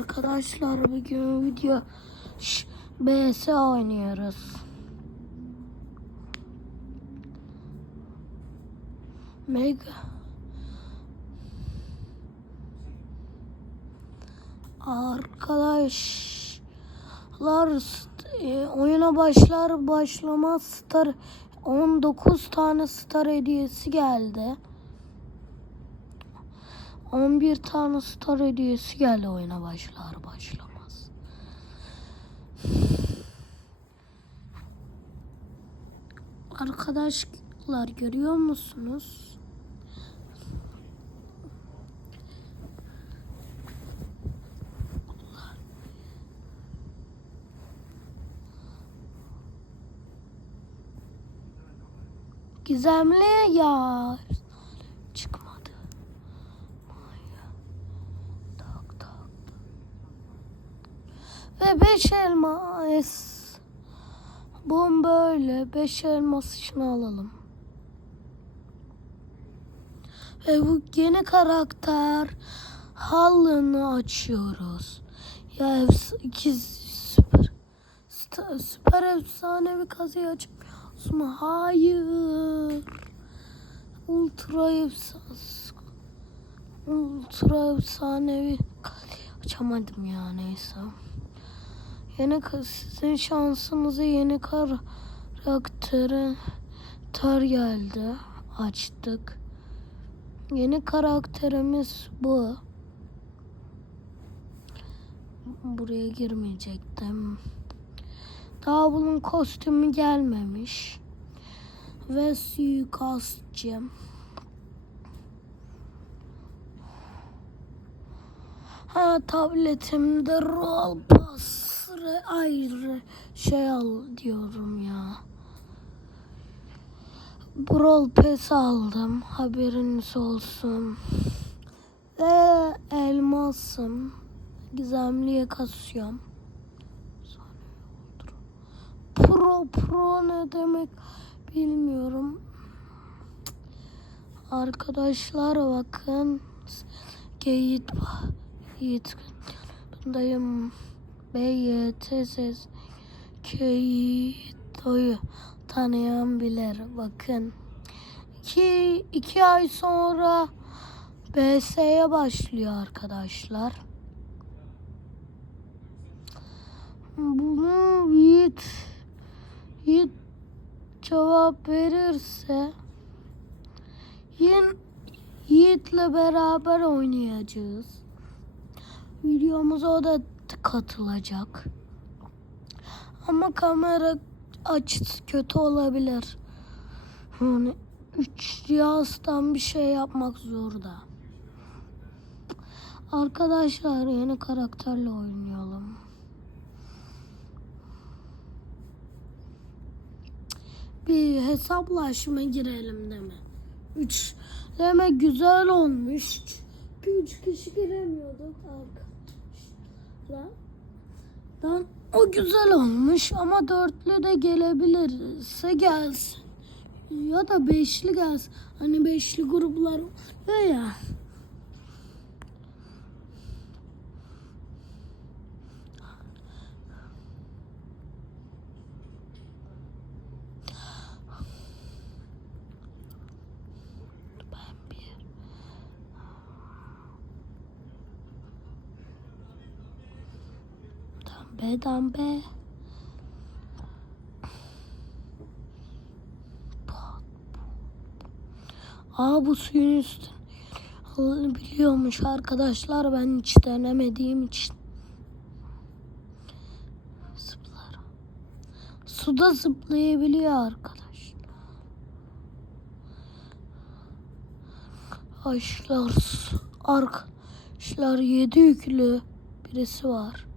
Arkadaşlar bugün video BS oynuyoruz. Mega Arkadaşlar e, oyuna başlar başlamaz star 19 tane star hediyesi geldi. 11 tane star hediyesi geldi oyuna başlar başlamaz. Arkadaşlar görüyor musunuz? Gizemli ya. Beş elmas. Bum böyle. Beş elmas için alalım. Ve bu yeni karakter halını açıyoruz. Ya efs- iki süper süper efsanevi kazıyı açmıyoruz mu? Hayır. Ultra efsas Ultra efsanevi açamadım ya neyse. Yeni sizin şansınıza yeni karakteri tar geldi. Açtık. Yeni karakterimiz bu. Buraya girmeyecektim. Daha bunun kostümü gelmemiş. Ve suikastçı. Ha tabletimde Roll Pass re- ayrı şey al diyorum ya. Brawl Pass aldım. Haberiniz olsun. Ve elmasım. Gizemliye kasıyorum. Pro pro ne demek bilmiyorum. Arkadaşlar bakın. Geyit Yiğit bundayım. B Y T S Keyito'yu tanıyan bilir. Bakın. İki, iki ay sonra BS'ye başlıyor arkadaşlar. Bunu Yiğit Yiğit cevap verirse Yiğit, Yiğit'le beraber oynayacağız. Videomuza o da katılacak. Ama kamera açısı kötü olabilir. Yani üç cihazdan bir şey yapmak zor da. Arkadaşlar yeni karakterle oynayalım. Bir hesaplaşma girelim deme. Üç deme güzel olmuş. Bir üç kişi giremiyorduk arkadaşlar. Dan o güzel olmuş ama dörtlü de gelebilirse gelsin. Ya da beşli gelsin. Hani beşli gruplar oluyor ya. Ben bir Dambe dambe. Aa bu suyun üstünde biliyormuş arkadaşlar ben hiç denemediğim için. Zıplar. Suda zıplayabiliyor arkadaş. Arkadaşlar arkadaşlar yedi yüklü birisi var.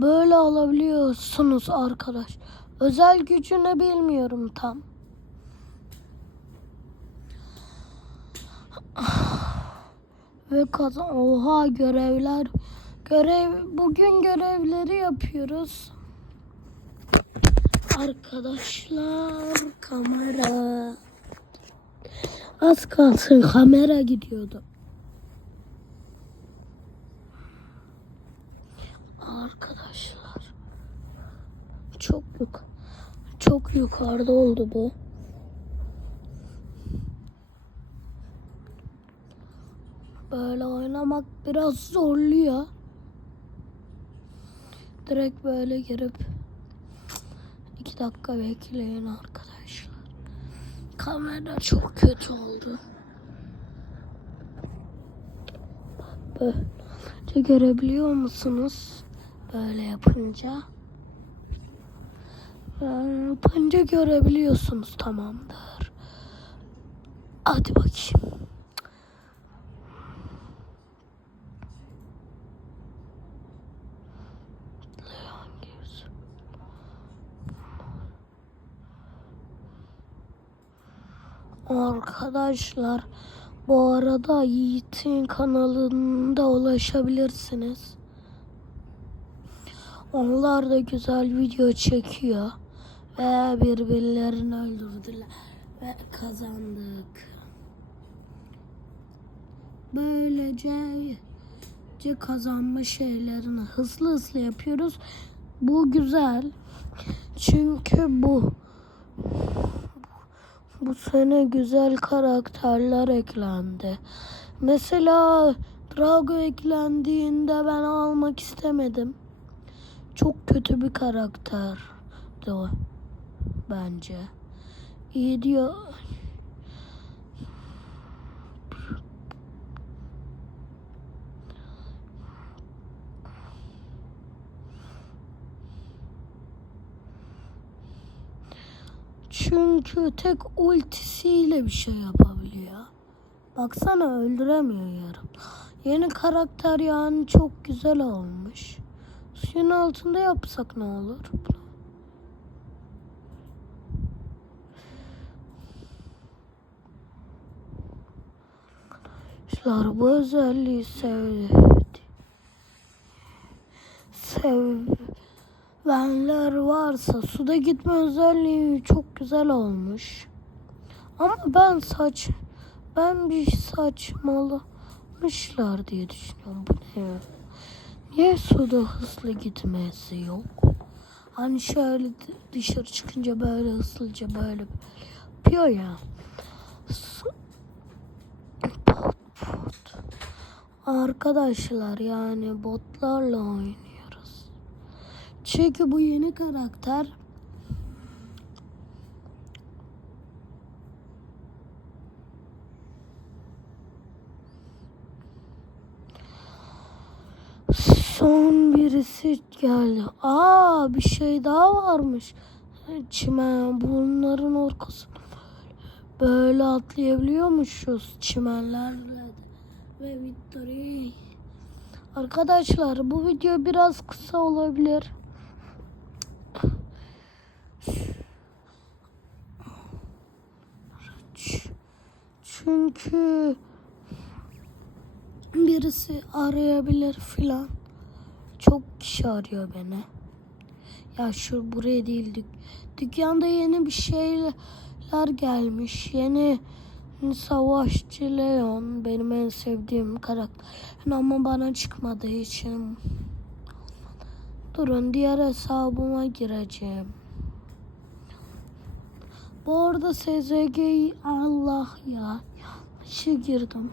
Böyle alabiliyorsunuz arkadaş. Özel gücünü bilmiyorum tam. Ve kazan oha görevler görev bugün görevleri yapıyoruz. Arkadaşlar kamera Az kalsın kamera gidiyordu. Arkadaşlar çok yuk çok yukarıda oldu bu. Böyle oynamak biraz zorluyor. Direkt böyle girip iki dakika bekleyin arkadaşlar. Kamera çok kötü oldu. Böyle görebiliyor musunuz? Böyle yapınca. Böyle yapınca görebiliyorsunuz tamamdır. Hadi bakayım. Arkadaşlar bu arada Yiğit'in kanalında ulaşabilirsiniz. Onlar da güzel video çekiyor. Ve birbirlerini öldürdüler. Ve kazandık. Böylece ce kazanma şeylerini hızlı hızlı yapıyoruz. Bu güzel. Çünkü bu bu sene güzel karakterler eklendi. Mesela Drago eklendiğinde ben almak istemedim. Çok kötü bir karakterdi o bence. İyi diyor. Çünkü tek ultisiyle bir şey yapabiliyor. Baksana öldüremiyor yarım. Yeni karakter yani çok güzel olmuş. Suyun altında yapsak ne olur? Arkadaşlar bu özelliği sevdi. Sevenler varsa suda gitme özelliği çok güzel olmuş. Ama ben saç ben bir saçmalamışlar diye düşünüyorum. Bu ne ya? Niye suda hızlı gitmesi yok? Hani şöyle dışarı çıkınca böyle hızlıca böyle yapıyor ya. Su- Bot, bot. Arkadaşlar yani botlarla oynuyoruz. Çünkü bu yeni karakter Son birisi geldi. Aa bir şey daha varmış. Çimen bunların ortasına böyle, atlayabiliyormuşuz çimenlerle ve Victory. Arkadaşlar bu video biraz kısa olabilir. Çünkü birisi arayabilir filan. Çok kişi arıyor beni. Ya şu buraya değil dük dükkanda yeni bir şeyler gelmiş. Yeni savaşçı Leon benim en sevdiğim karakter. Ama bana çıkmadığı için durun diğer hesabıma gireceğim. Bu arada SZG'yi Allah ya yanlışı girdim.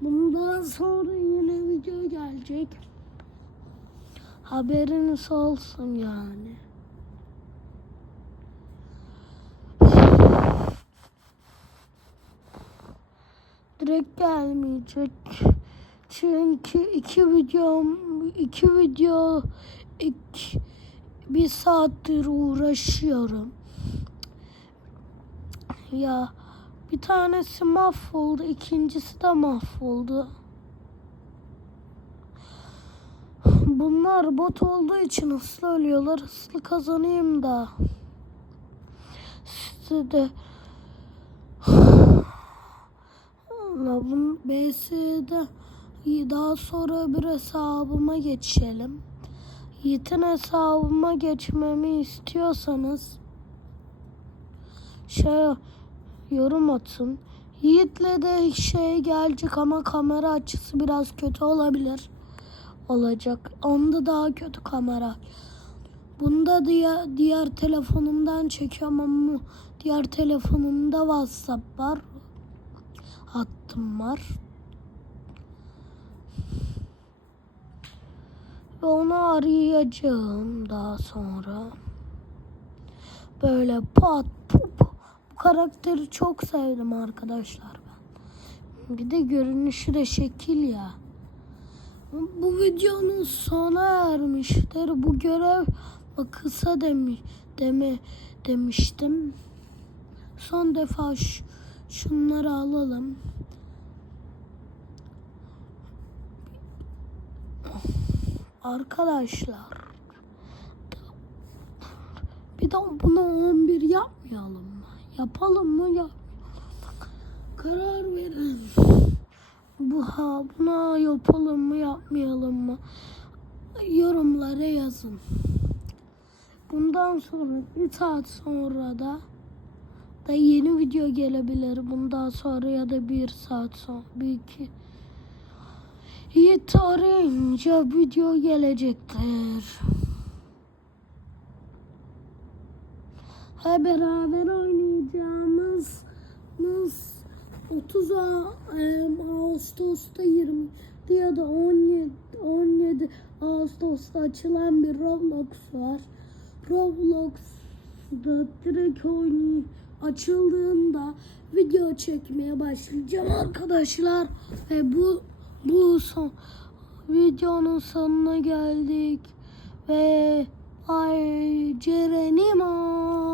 Bundan sonra yine video gelecek. Haberiniz olsun yani. Direkt gelmeyecek. Çünkü iki videom, iki video, iki, bir saattir uğraşıyorum. Ya bir tanesi mahvoldu, ikincisi de mahvoldu. Bunlar bot olduğu için hızlı ölüyorlar. Hızlı kazanayım da. Size de Allah bunun BS'de daha sonra bir hesabıma geçelim. Yiğit'in hesabıma geçmemi istiyorsanız şey yorum atın. Yiğit'le de şey gelecek ama kamera açısı biraz kötü olabilir. Olacak. Onda daha kötü kamera. Bunda diğer, diğer telefonumdan çekiyorum ama diğer telefonumda WhatsApp var. Hattım var. Ve onu arayacağım daha sonra. Böyle pat pup. Bu karakteri çok sevdim arkadaşlar ben. Bir de görünüşü de şekil ya. Bu videonun sona ermiştir. Bu görev kısa demi, deme, demiştim. Son defa şunları alalım. Arkadaşlar. Bir de bunu 11 yapmayalım mı? Yapalım mı? Yap. Karar verin. Bu ha buna yapalım mı yapmayalım mı? Yorumlara yazın. Bundan sonra bir saat sonra da da yeni video gelebilir. Bundan sonra ya da bir saat sonra bir iki. Yiğit video gelecektir. Hep beraber oynayacağımız Mus 30 A- em, Ağustos'ta 20 ya da 17 17 Ağustos'ta açılan bir Roblox var. Roblox'da direkt oynay açıldığında video çekmeye başlayacağım arkadaşlar. Ve bu bu son videonun sonuna geldik. Ve ay Cerenimo